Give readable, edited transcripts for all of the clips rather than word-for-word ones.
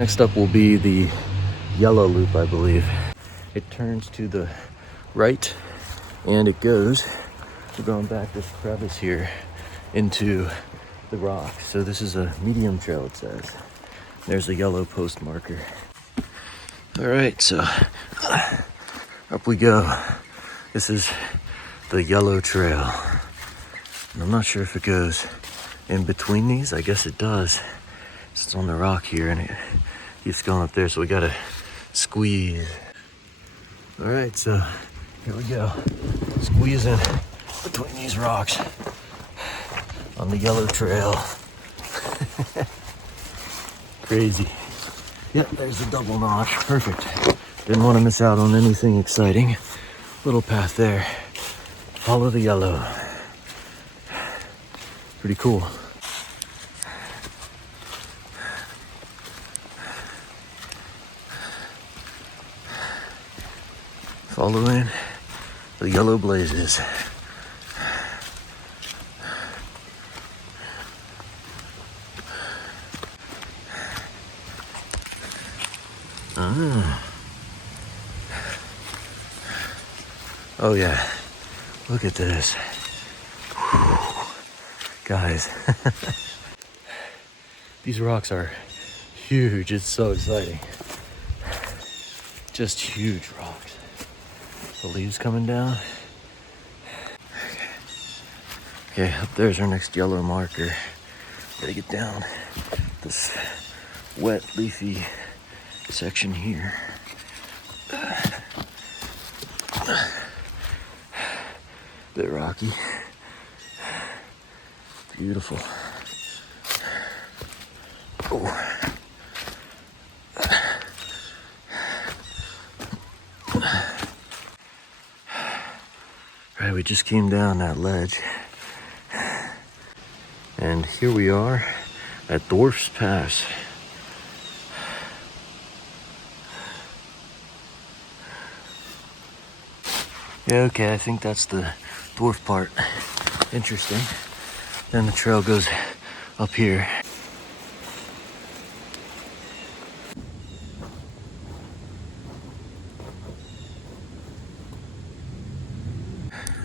Next up will be the yellow loop, I believe. It turns to the right and it goes, we're going back this crevice here into the rock. So this is a medium trail, it says. There's a yellow post marker. All right, so up we go. This is the yellow trail. And I'm not sure if it goes in between these. I guess it does. It's on the rock here and it keeps going up there, so we gotta squeeze. All right, so here we go. Squeezing between these rocks on the yellow trail. Crazy. Yep, there's the double notch. Perfect. Didn't want to miss out on anything exciting. Little path there. Follow the yellow. Pretty cool. Following the yellow blazes. Oh yeah, look at this. Whew. Guys, these rocks are huge. It's so exciting. Just huge rocks. The leaves coming down. Okay, up there's our next yellow marker. Gotta get down this wet, leafy section here. Bit rocky. Beautiful. Oh. Right, we just came down that ledge. And here we are at Dwarf's Pass. Yeah, okay, I think that's the dwarf part. Interesting. Then the trail goes up here.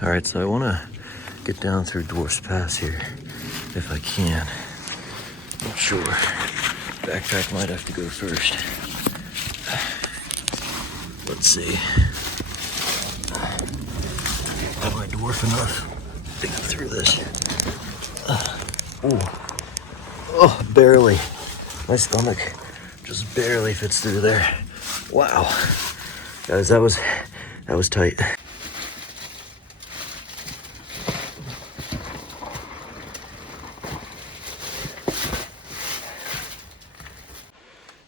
All right, so I want to get down through Dwarf's Pass here if I can. Not sure. Backpack might have to go first. Let's see. Am I dwarf enough to get through this? Oh, barely. My stomach just barely fits through there. Wow. Guys, that was tight.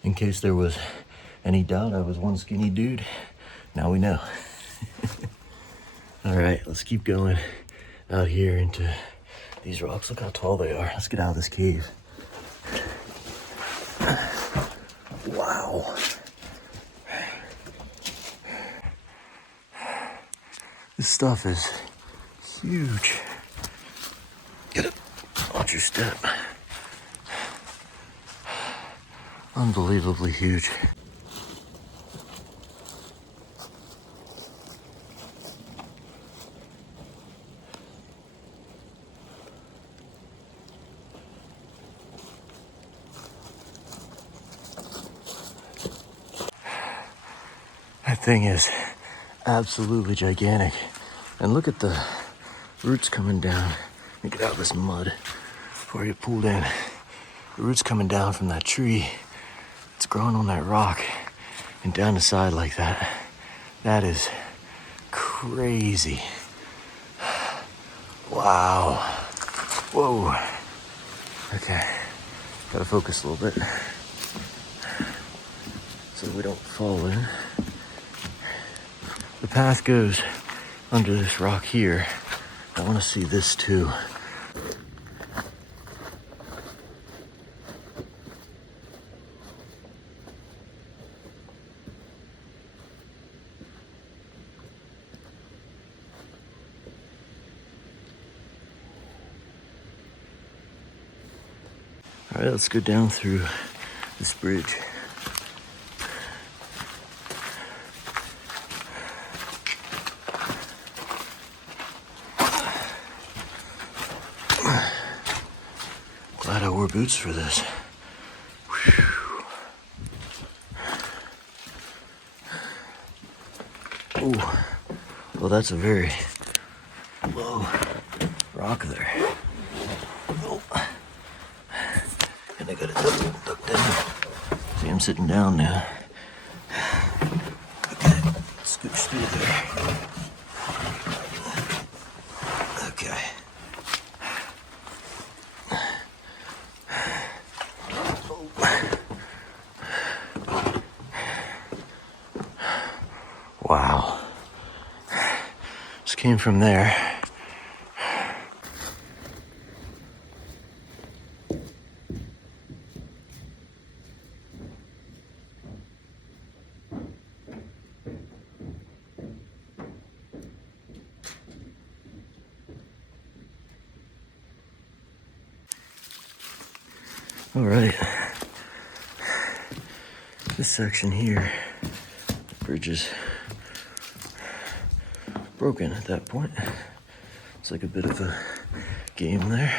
In case there was any doubt I was one skinny dude, now we know. All right, let's keep going out here into these rocks. Look how tall they are. Let's get out of this cave. Wow. This stuff is huge. Get it. Watch your step. Unbelievably huge. That thing is absolutely gigantic. And look at the roots coming down. Let me get out of this mud before you pulled in. The roots coming down from that tree. It's growing on that rock and down the side like that. That is crazy. Wow. Whoa. Okay. Gotta focus a little bit so we don't fall in. The path goes under this rock here. I want to see this too. All right, let's go down through this bridge. boots for this. Whew. Ooh, well, that's a very low rock there. Oh. And I gotta duck down. See, I'm sitting down now. Okay, scooch through there. Okay. Wow. Just came from there. All right. This section here, the bridge is broken at that point. It's like a bit of a game there.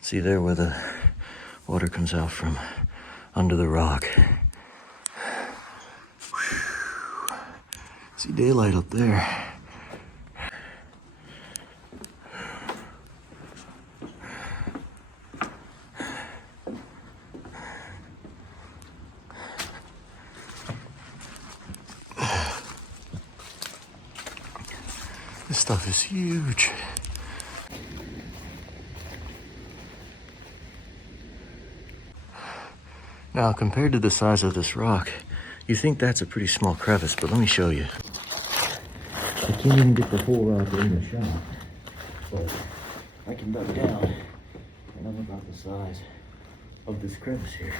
See there where the water comes out from under the rock. See daylight up there. This stuff is huge. Now, compared to the size of this rock, you think that's a pretty small crevice, but let me show you. I can't even get the whole rock in the shot, but I can duck down, and I'm about the size of this crevice here.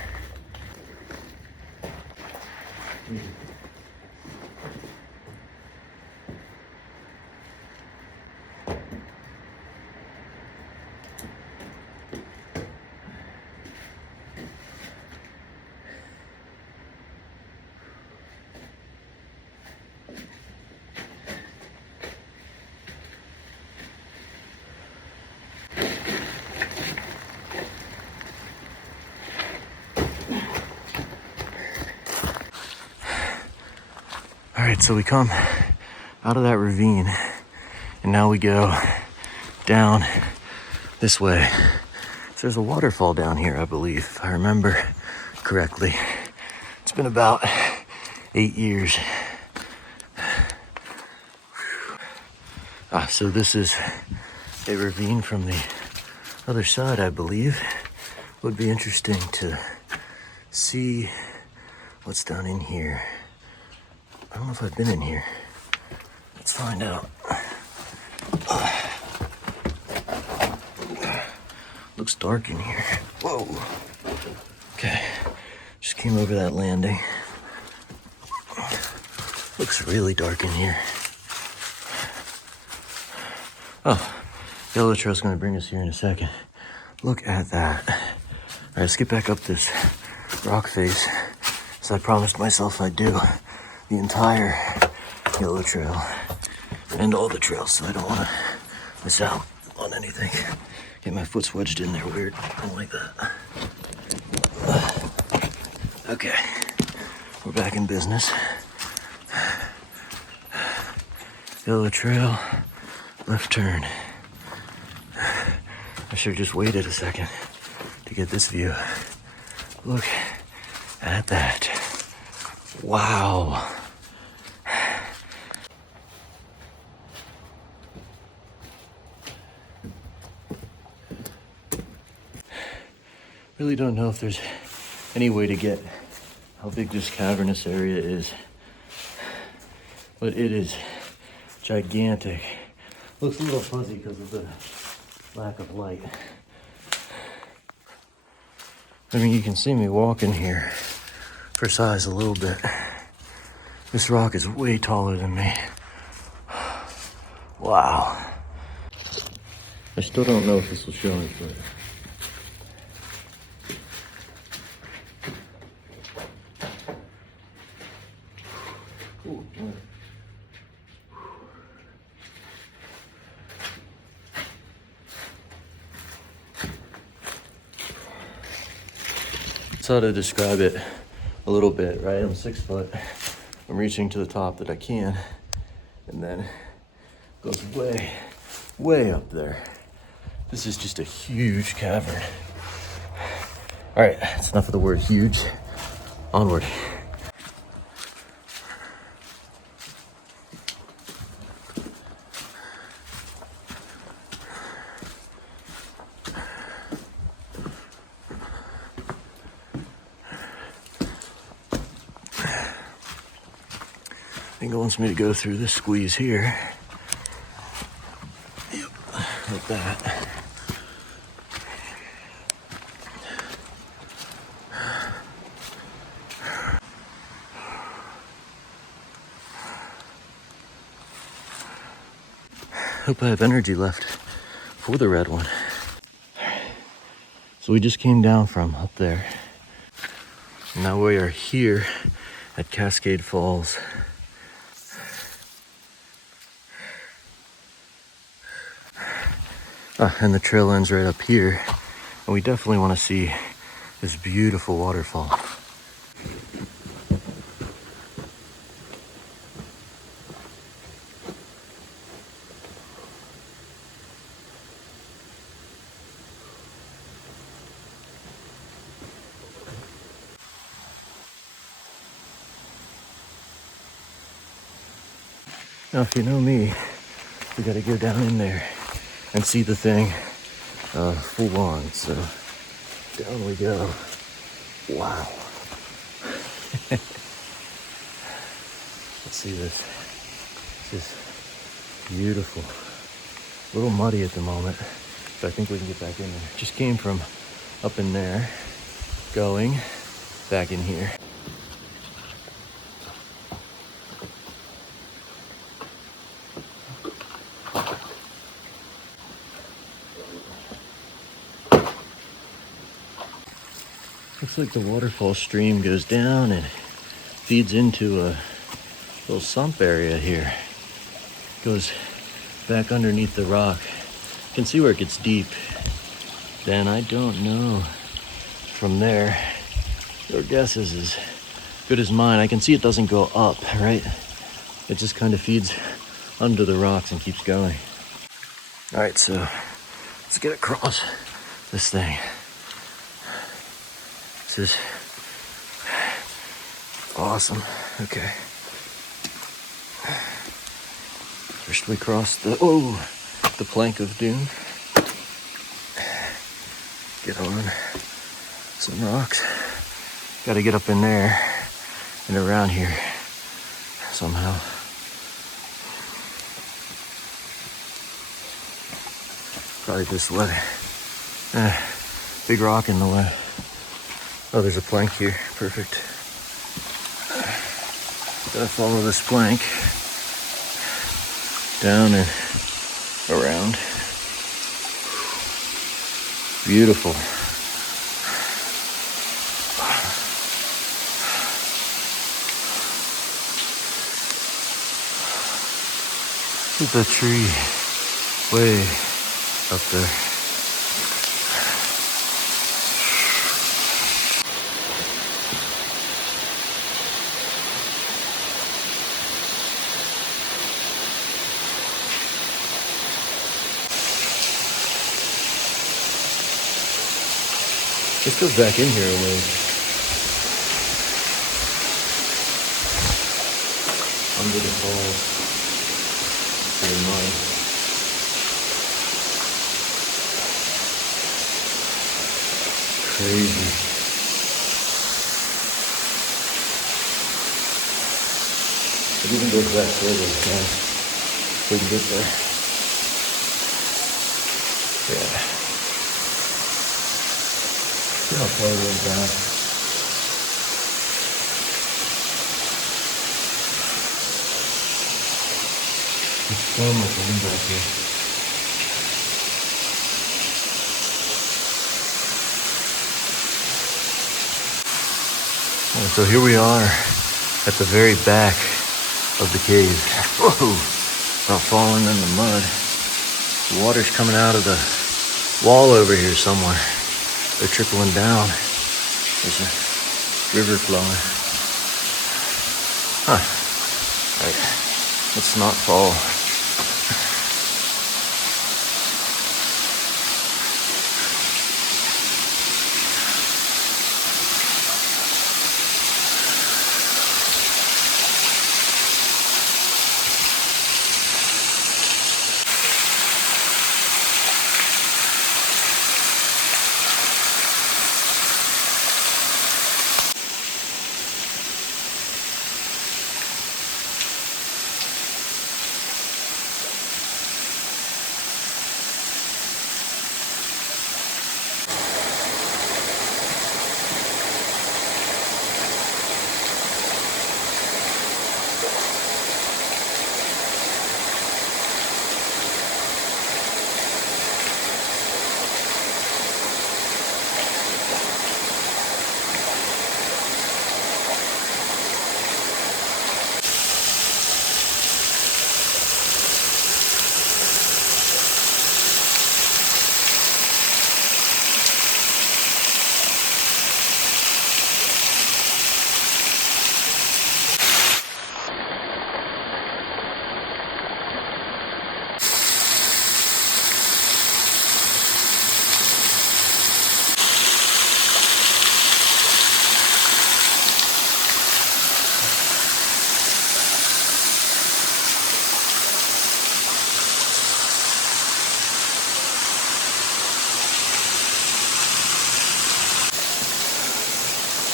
All right, so we come out of that ravine, and now we go down this way. So there's a waterfall down here, I believe, if I remember correctly. It's been about 8 years. So this is a ravine from the other side, I believe. Would be interesting to see what's down in here. I don't know if I've been in here. Let's find out. Looks dark in here. Whoa. Okay. Just came over that landing. Looks really dark in here. Oh, yellow trail's gonna bring us here in a second. Look at that. All right, let's get back up this rock face, as I promised myself I'd do the entire yellow trail and all the trails, so I don't want to miss out on anything. Get my foot's wedged in there weird. I don't like that. Okay, we're back in business. Yellow trail, left turn. I should have just waited a second to get this view. Look at that. Wow. Really don't know if there's any way to get how big this cavernous area is, but it is gigantic. Looks a little fuzzy because of the lack of light. I mean, you can see me walking here for size a little bit. This rock is way taller than me. Wow. I still don't know if this will show it, but ooh, yeah. That's how to describe it a little bit, right? I'm 6 foot. I'm reaching to the top that I can, and then it goes way, way up there. This is just a huge cavern. All right, that's enough of the word huge. Onward. I think it wants me to go through this squeeze here. Yep, like that. Hope I have energy left for the red one. So we just came down from up there. Now we are here at Cascade Falls. And the trail ends right up here. And we definitely want to see this beautiful waterfall. Now, if you know me, we gotta go down in there and see the thing full on. So down we go. Wow. Let's see this. This is beautiful. A little muddy at the moment, but I think we can get back in there. Just came from up in there, going back in here. Looks like the waterfall stream goes down and feeds into a little sump area here. Goes back underneath the rock. You can see where it gets deep. Then I don't know. From there, your guess is as good as mine. I can see it doesn't go up, right? It just kind of feeds under the rocks and keeps going. All right, so let's get across this thing. This is awesome. Okay. First we cross the plank of doom. Get on some rocks. Got to get up in there and around here somehow. Probably this way. Big rock in the way. Oh, there's a plank here. Perfect. Gotta follow this plank down and around. Beautiful. Look at the tree way up there. This goes back in here a ways. Under the falls. The mud. Crazy. It even goes back further, guys. We can get there. Yeah. See how far it goes back. There's so much wind back here. And so here we are at the very back of the cave. Whoa! About falling in the mud. The water's coming out of the wall over here somewhere. They're trickling down. There's a river flowing. Huh. All right. Let's not fall.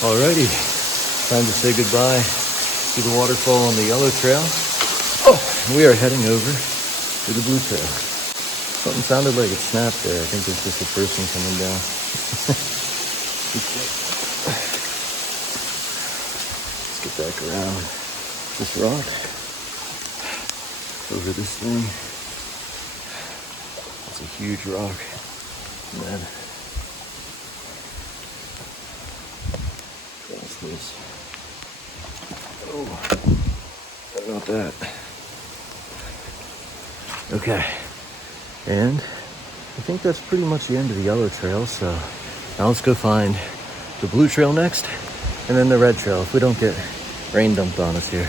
Alrighty, time to say goodbye to the waterfall on the yellow trail. Oh, we are heading over to the blue trail. Something sounded like it snapped there. I think there's just a person coming down. Let's get back around this rock, over this thing. It's a huge rock. And then across this. Oh, sorry about that. Okay, and I think that's pretty much the end of the yellow trail, so now let's go find the blue trail next, and then the red trail if we don't get rain dumped on us here.